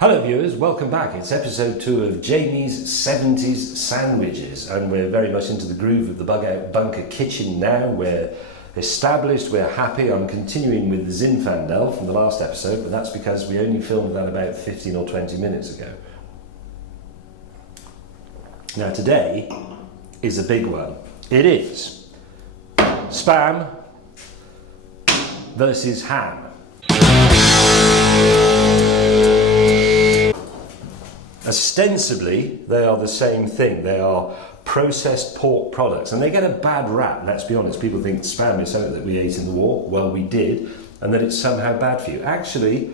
Hello viewers, welcome back. It's episode 2 of Jamie's 70s Sandwiches, and we're very much into the groove of the Bug Out Bunker kitchen now. We're established, we're happy. I'm continuing with the Zinfandel from the last episode, but that's because we only filmed that about 15 or 20 minutes ago. Now today is a big one. It is Spam versus ham. Ostensibly, they are the same thing. They are processed pork products, and they get a bad rap, let's be honest. People think Spam is something that we ate in the war. Well, we did, and that it's somehow bad for you. Actually,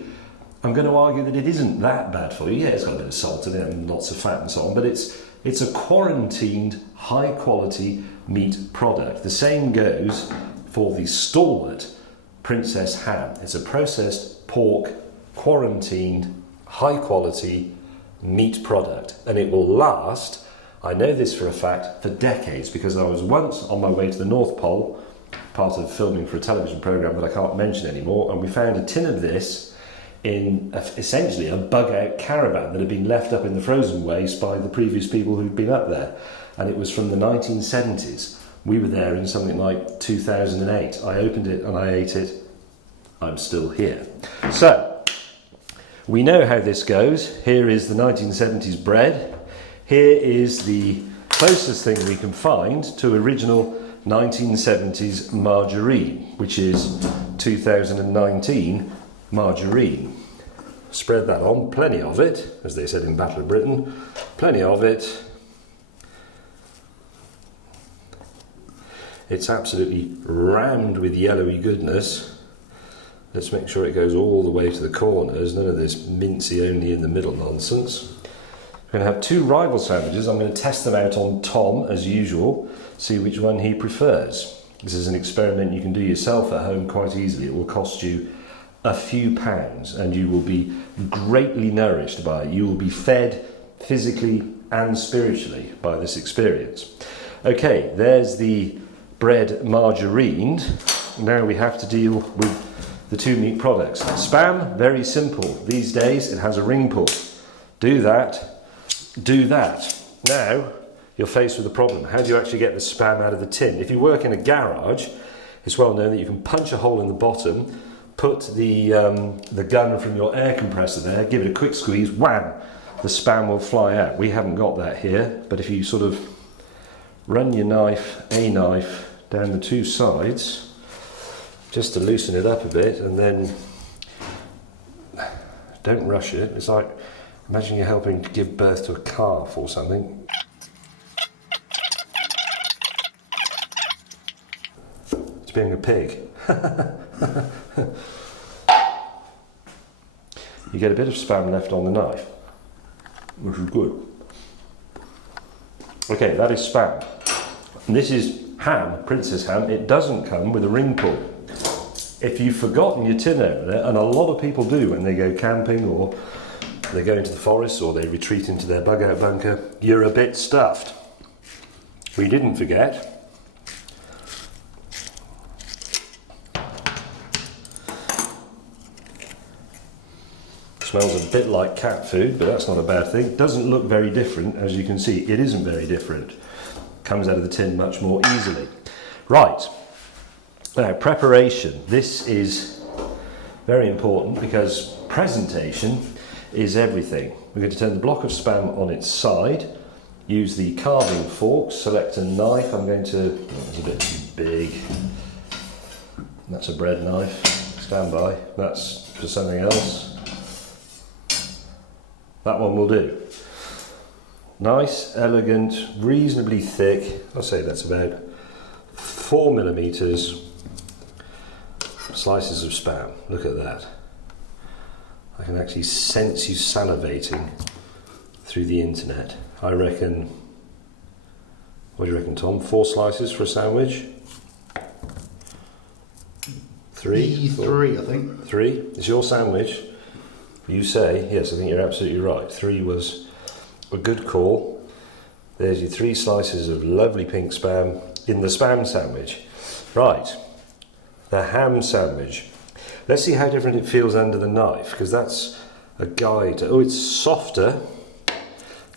I'm going to argue that it isn't that bad for you. Yeah, it's got a bit of salt in it and lots of fat and so on, but it's a quarantined, high-quality meat product. The same goes for the stalwart Princess ham. It's a processed pork, quarantined, high-quality meat product, and it will last, I know this for a fact, for decades, because I was once on my way to the North Pole, part of filming for a television programme that I can't mention anymore, and we found a tin of this in essentially a bug out caravan that had been left up in the frozen waste by the previous people who'd been up there, and it was from the 1970s. We were there in something like 2008. I opened it and I ate it. I'm still here. So we know how this goes. Here is the 1970s bread. Here is the closest thing we can find to original 1970s margarine, which is 2019 margarine. Spread that on, plenty of it, as they said in Battle of Britain, plenty of it. It's absolutely rammed with yellowy goodness. Let's make sure it goes all the way to the corners, none of this mincy only in the middle nonsense. We're going to have 2 rival sandwiches. I'm going to test them out on Tom, as usual, see which one he prefers. This is an experiment you can do yourself at home quite easily. It will cost you a few pounds, and you will be greatly nourished by it. You will be fed physically and spiritually by this experience. Okay, there's the bread margarined. Now we have to deal with the 2 meat products. Spam, very simple. These days it has a ring pull. Do that, do that. Now you're faced with a problem. How do you actually get the Spam out of the tin? If you work in a garage, it's well known that you can punch a hole in the bottom, put the gun from your air compressor there, give it a quick squeeze, wham, the Spam will fly out. We haven't got that here, but if you sort of run your knife, down the 2 sides, just to loosen it up a bit, and then don't rush it. It's like, imagine you're helping to give birth to a calf or something. It's being a pig. You get a bit of Spam left on the knife, which is good. Okay, that is Spam. And this is ham, Princess ham. It doesn't come with a ring pull. If you've forgotten your tin over there, and a lot of people do when they go camping or they go into the forest or they retreat into their bug out bunker, you're a bit stuffed. We didn't forget. Smells a bit like cat food, but that's not a bad thing. Doesn't look very different, as you can see. It isn't very different. Comes out of the tin much more easily. Right. Now, preparation. This is very important because presentation is everything. We're going to turn the block of Spam on its side, use the carving fork, select a knife. I'm going to, that's a bit too big. That's a bread knife. Stand by. That's for something else. That one will do. Nice, elegant, reasonably thick. I'll say that's about 4 millimeters. Slices of Spam. Look at that. I can actually sense you salivating through the internet. I reckon, what do you reckon, Tom? 4 slices for a sandwich? 3? 3, I think. 3? It's your sandwich. You say, yes, I think you're absolutely right. 3 was a good call. There's your 3 slices of lovely pink Spam in the Spam sandwich. Right. The ham sandwich. Let's see how different it feels under the knife, because that's a guide. Oh, it's softer,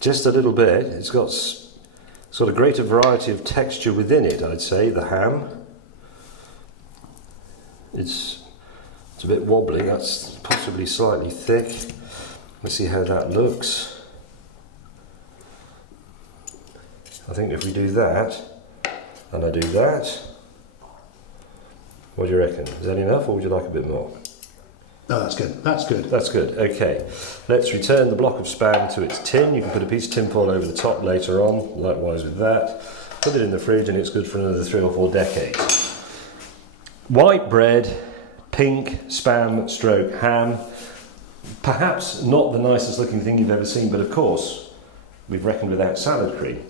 just a little bit. It's got a greater variety of texture within it, I'd say, the ham. It's a bit wobbly, that's possibly slightly thick. Let's see how that looks. I think if we do that, and I do that, what do you reckon? Is that enough, or would you like a bit more? No, that's good. That's good. That's good. Okay. Let's return the block of Spam to its tin. You can put a piece of tin foil over the top later on, likewise with that. Put it in the fridge and it's good for another 3 or 4 decades. White bread, pink Spam stroke ham. Perhaps not the nicest looking thing you've ever seen, but of course, we've reckoned without salad cream.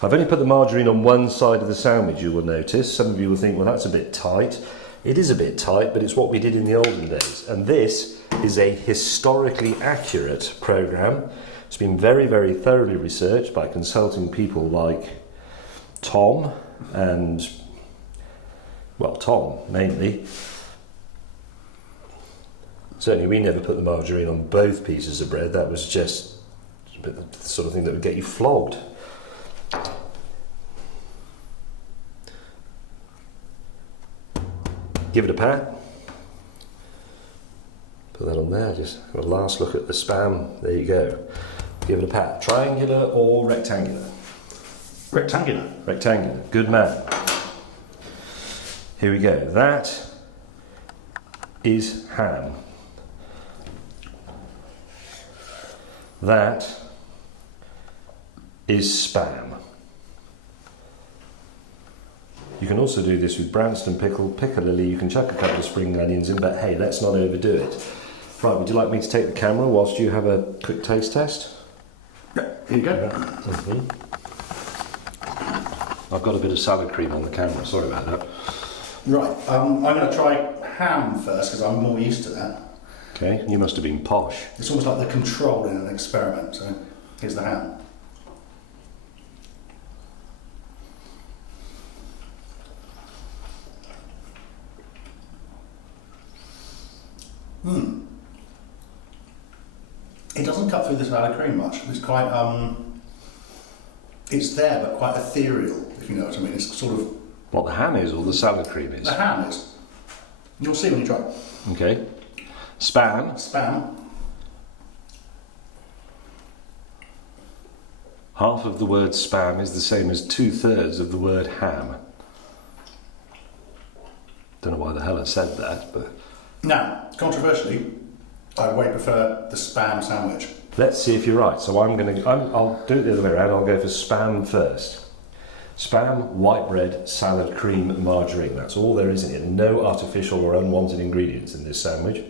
I've only put the margarine on one side of the sandwich, you will notice. Some of you will think, well, that's a bit tight. It is a bit tight, but it's what we did in the olden days. And this is a historically accurate programme. It's been very, very thoroughly researched by consulting people like Tom and, well, Tom mainly. Certainly we never put the margarine on both pieces of bread. That was just the sort of thing that would get you flogged. Give it a pat. Put that on there, just have a last look at the Spam. There you go. Give it a pat. Triangular or rectangular? Rectangular. Rectangular. Good man. Here we go. That is ham. That is Spam. You can also do this with Branston pickle, piccalilli. You can chuck a couple of spring onions in, but hey, let's not overdo it. Right, would you like me to take the camera whilst you have a quick taste test? Yeah, here you go. Mm-hmm. I've got a bit of salad cream on the camera, sorry about that. Right, I'm going to try ham first because I'm more used to that. Okay, you must have been posh. It's almost like the control in an experiment, so here's the ham. It doesn't cut through the salad cream much. It's quite, it's there, but quite ethereal, if you know what I mean. It's sort of... What the ham is, or the salad cream is? The ham is. You'll see when you try. Okay. Spam. Spam. Half of the word spam is the same as 2/3 of the word ham. Don't know why the hell I said that, but... Now, controversially, I way prefer the Spam sandwich. Let's see if you're right. So I'll do it the other way around. I'll go for Spam first. Spam, white bread, salad cream, margarine. That's all there is in it. No artificial or unwanted ingredients in this sandwich.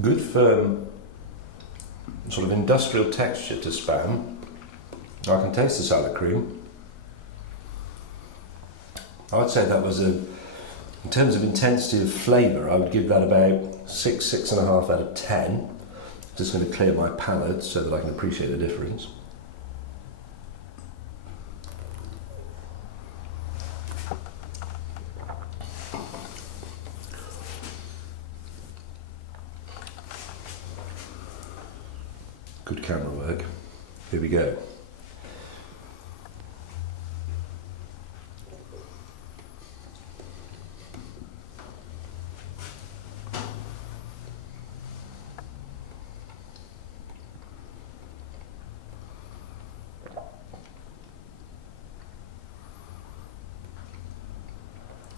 Good firm sort of industrial texture to Spam. I can taste the salad cream. I would say that was in terms of intensity of flavour, I would give that about 6.5 out of 10. Just going to clear my palate so that I can appreciate the difference. Good camera work. Here we go.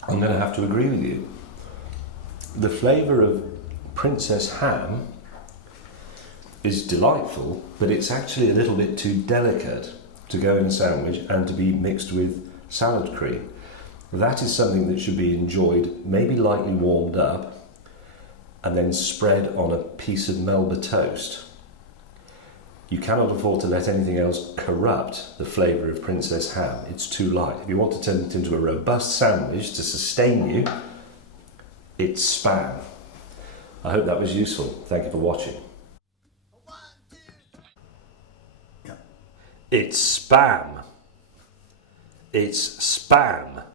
I'm going to have to agree with you. The flavour of Princess ham is delightful, but it's actually a little bit too delicate to go in a sandwich and to be mixed with salad cream. That is something that should be enjoyed, maybe lightly warmed up, and then spread on a piece of Melba toast. You cannot afford to let anything else corrupt the flavour of Princess ham. It's too light. If you want to turn it into a robust sandwich to sustain you, it's Spam. I hope that was useful. Thank you for watching. Yeah. It's Spam. It's Spam.